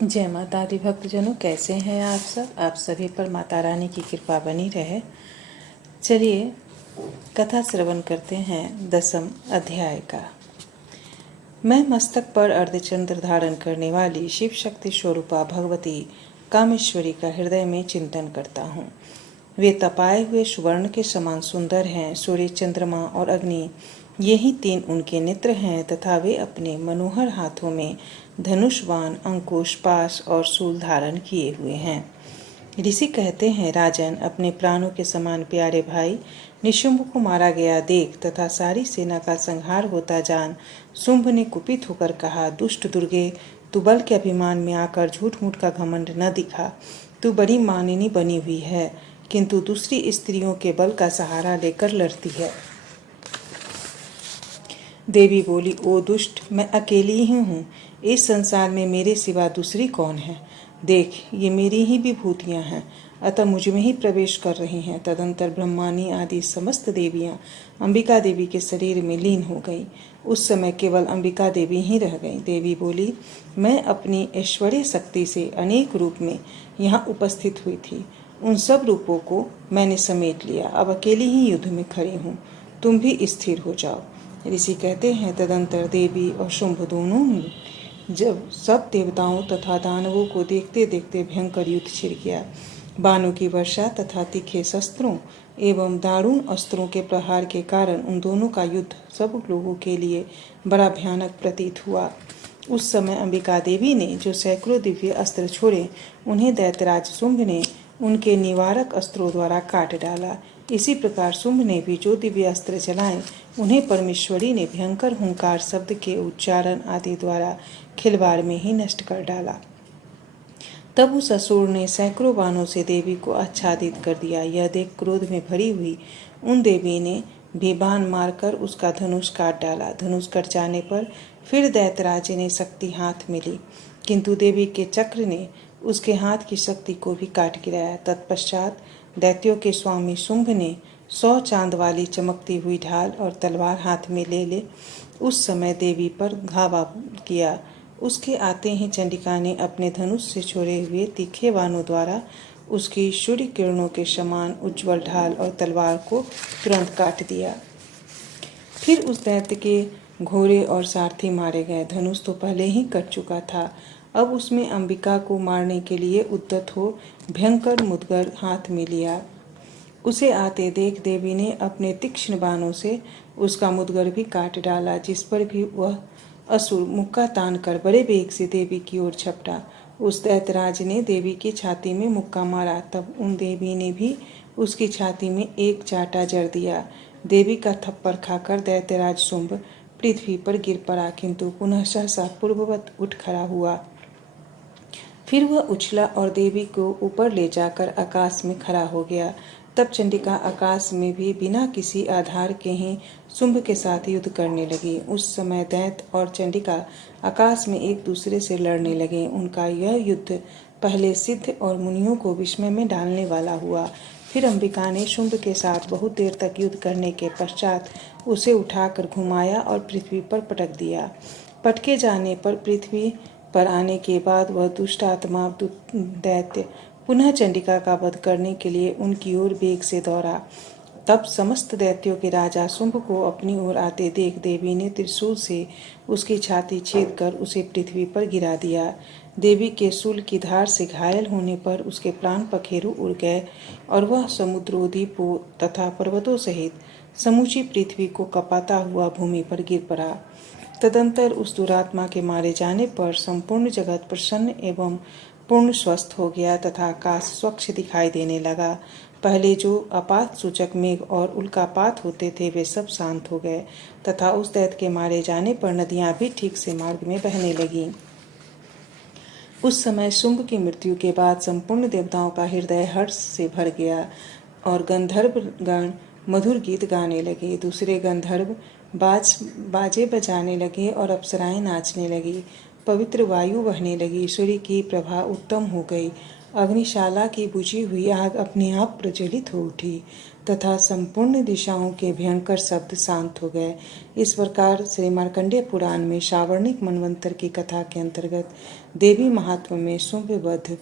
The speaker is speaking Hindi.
जय माता दी भक्तजनों, कैसे हैं आप सब। आप सभी पर माता रानी की कृपा बनी रहे। चलिए कथा श्रवण करते हैं 10वें अध्याय का। मैं मस्तक पर अर्धचंद्र धारण करने वाली शिव शक्ति स्वरूपा भगवती कामेश्वरी का हृदय में चिंतन करता हूँ। वे तपाए हुए सुवर्ण के समान सुंदर हैं। सूर्य, चंद्रमा और अग्नि, यही तीन उनके नेत्र हैं तथा वे अपने मनोहर हाथों में धनुष, बाण, अंकुश, पाश और शूल धारण किए हुए हैं। ऋषि कहते हैं, राजन, अपने प्राणों के समान प्यारे भाई निशुंभ को मारा गया देख तथा सारी सेना का संहार होता जान शुंभ ने कुपित होकर कहा, दुष्ट दुर्गे, तू बल के अभिमान में आकर झूठ मूठ का घमंड न दिखा। तू बड़ी मानिनी बनी हुई है, किंतु दूसरी स्त्रियों के बल का सहारा लेकर लड़ती है। देवी बोली, ओ दुष्ट, मैं अकेली ही हूँ। इस संसार में मेरे सिवा दूसरी कौन है। देख, ये मेरी ही विभूतियाँ हैं, अतः मुझ में ही प्रवेश कर रही हैं। तदंतर ब्रह्मानी आदि समस्त देवियाँ अंबिका देवी के शरीर में लीन हो गई। उस समय केवल अंबिका देवी ही रह गई। देवी बोली, मैं अपनी ऐश्वर्य शक्ति से अनेक रूप में यहाँ उपस्थित हुई थी। उन सब रूपों को मैंने समेट लिया। अब अकेली ही युद्ध में खड़ी हूँ। तुम भी स्थिर हो जाओ। ऋषि कहते हैं, तदंतर देवी और शुंभ दोनों ने जब सब देवताओं तथा दानवों को देखते देखते भयंकर युद्ध छिड़ गया। बाणों की वर्षा तथा तीखे शस्त्रों एवं दारुण अस्त्रों के प्रहार के कारण उन दोनों का युद्ध सब लोगों के लिए बड़ा भयानक प्रतीत हुआ। उस समय अंबिका देवी ने जो सैकड़ों दिव्य अस्त्र छोड़े, उन्हें दैत्यराज शुंभ ने उनके निवारक अस्त्रों द्वारा काट डाला। इसी प्रकार शुंभ ने भी जो दिव्य अस्त्र चलाए, उन्हें परमेश्वरी ने भयंकर हुंकार शब्द के उच्चारण आदि द्वारा खिलवाड़ में ही नष्ट कर डाला। तब उस असुर ने सैकड़ों बाणों से देवी को आच्छादित कर दिया। यह देख क्रोध में भरी हुई उन देवी ने भी बाण मारकर उसका धनुष काट डाला। धनुष कट जाने पर फिर दैत्यराज ने शक्ति हाथ में ली, किंतु देवी के चक्र ने उसके हाथ की शक्ति को भी काट गिराया। तत्पश्चात दैत्यों के स्वामी शुंभ ने 100 चांद वाली चमकती हुई ढाल और तलवार हाथ में ले उस समय देवी पर धावा किया। उसके आते ही चंडिका ने अपने धनुष से छोड़े हुए तीखे बाणों द्वारा उसकी सूर्य किरणों के समान उज्ज्वल ढाल और तलवार को तुरंत काट दिया। फिर उस दैत्य के घोड़े और सारथी मारे गए। धनुष तो पहले ही कट चुका था। अब उसमें अंबिका को मारने के लिए उद्यत हो भयंकर मुदगर हाथ में लिया। उसे आते देख देवी ने अपने तीक्ष्ण बाणों से उसका मुदगर भी काट डाला, जिस पर भी वह असुर मुक्का तान कर बड़े वेग से देवी की ओर झपटा। उस दैत्यराज ने देवी की छाती में मुक्का मारा। तब उन देवी ने भी उसकी छाती में एक चाटा जड़ दिया। देवी का थप्पड़ खाकर दैत्यराज शुंभ पृथ्वी पर गिर पड़ा, किंतु पुनः सहसा पूर्ववत उठ खड़ा हुआ। फिर वह उछला और देवी को ऊपर ले जाकर आकाश में खड़ा हो गया। तब चंडिका आकाश में भी बिना किसी आधार के ही शुंभ के साथ युद्ध करने लगी। उस समय दैत्य और चंडिका आकाश में एक दूसरे से लड़ने लगे। उनका यह युद्ध पहले सिद्ध और मुनियों को विस्मय में डालने वाला हुआ। फिर अंबिका ने शुंभ के साथ बहुत देर तक युद्ध करने के पश्चात उसे उठाकर घुमाया और पृथ्वी पर पटक दिया। पटके जाने पर पृथ्वी पर आने के बाद वह दुष्ट आत्मा दैत्य पुनः चंडिका का वध करने के लिए उनकी ओर वेग से दौड़ा। तब समस्त दैत्यों के राजा शुंभ को अपनी ओर आते देख देवी ने त्रिशूल से उसकी छाती छेद कर उसे पृथ्वी पर गिरा दिया। देवी के शूल की धार से घायल होने पर उसके प्राण पखेरु उड़ गए और वह समुद्रों, द्वीपों तथा पर्वतों सहित समूची पृथ्वी को कपाता हुआ भूमि पर गिर पड़ा। तदंतर उस दुरात्मा के मारे जाने पर संपूर्ण जगत प्रसन्न एवं पूर्ण स्वस्थ हो गया तथा आकाश स्वच्छ दिखाई देने लगा। पहले जो आपात सूचक मेघ और उल्कापात होते थे, वे सब शांत हो गए तथा उस दैत्य के मारे जाने पर नदियां भी ठीक से मार्ग में बहने लगीं। उस समय शुंभ की मृत्यु के बाद संपूर्ण देवताओं का हृदय हर्ष से भर गया और गंधर्व गण मधुर गीत गाने लगे। दूसरे गंधर्व बाजे बजाने लगे और अप्सराएं नाचने लगी। पवित्र वायु बहने लगी। सूर्य की प्रभा उत्तम हो गई। अग्निशाला की बुझी हुई आग अपने आप प्रज्वलित हो उठी। तथा संपूर्ण दिशाओं के भयंकर शब्द शांत हो गए। इस प्रकार श्री मार्कंडेय पुराण में सावर्णिक मनवंतर की कथा के अंतर्गत देवी महात्म्य में शुंभवध